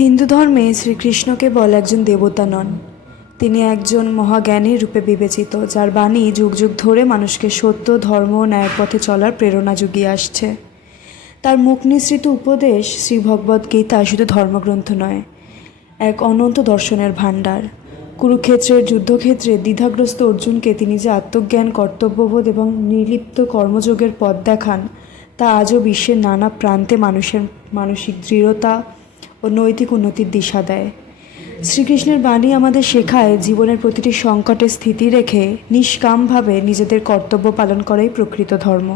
হিন্দু ধর্মে শ্রীকৃষ্ণ কেবল একজন দেবতা নন। তিনি একজন মহাজ্ঞানী রূপে বিবেচিত, যার বাণী যুগ যুগ ধরে মানুষকে সত্য, ধর্ম ও ন্যায়ের পথে চলার প্রেরণা জুগিয়ে আসছে। তার মুখ নিঃসৃত উপদেশ শ্রী ভগবদ্ গীতা শুধু ধর্মগ্রন্থ নয়, এক অনন্ত দর্শনের ভাণ্ডার। কুরুক্ষেত্রের যুদ্ধক্ষেত্রে দ্বিধাগ্রস্ত অর্জুনকে তিনি যে আত্মজ্ঞান, কর্তব্যবোধ এবং নির্লিপ্ত কর্মযোগের পথ দেখান, তা আজও বিশ্বের নানা প্রান্তে মানুষের, মানসিক দৃঢ়তা ও নৈতিক উন্নতির দিশা দেয়। শ্রীকৃষ্ণের বাণী আমাদের শেখায়, জীবনের প্রতিটি সংকটে স্থিতি রেখে নিষ্কামভাবে নিজেদের কর্তব্য পালন করাই প্রকৃত ধর্ম।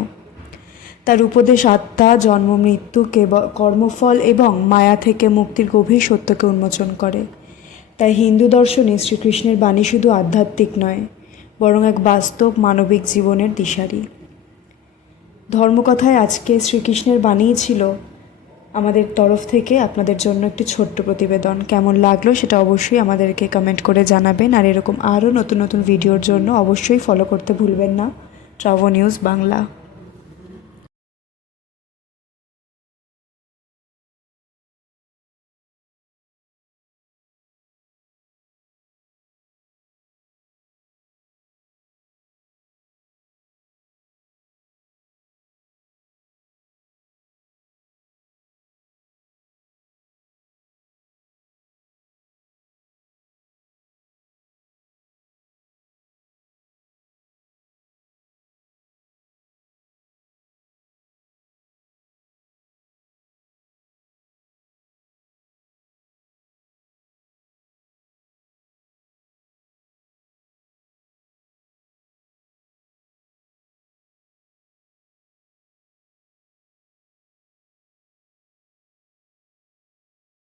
তার উপদেশ আত্মা, জন্ম, মৃত্যু, কেবল কর্মফল এবং মায়া থেকে মুক্তির গভীর সত্যকে উন্মোচন করে। তাই হিন্দু দর্শনে শ্রীকৃষ্ণের বাণী শুধু আধ্যাত্মিক নয়, বরং এক বাস্তব মানবিক জীবনের দিশারি। ধর্মকথায় আজকে শ্রীকৃষ্ণের বাণীই ছিল আমাদের তরফ থেকে আপনাদের জন্য একটি ছোট্ট প্রতিবেদন কেমন লাগল সেটা অবশ্যই আমাদেরকে কমেন্ট করে জানাবেন। আর এরকম আরও নতুন নতুন ভিডিওর জন্য অবশ্যই ফলো করতে ভুলবেন না। Travo news Bangla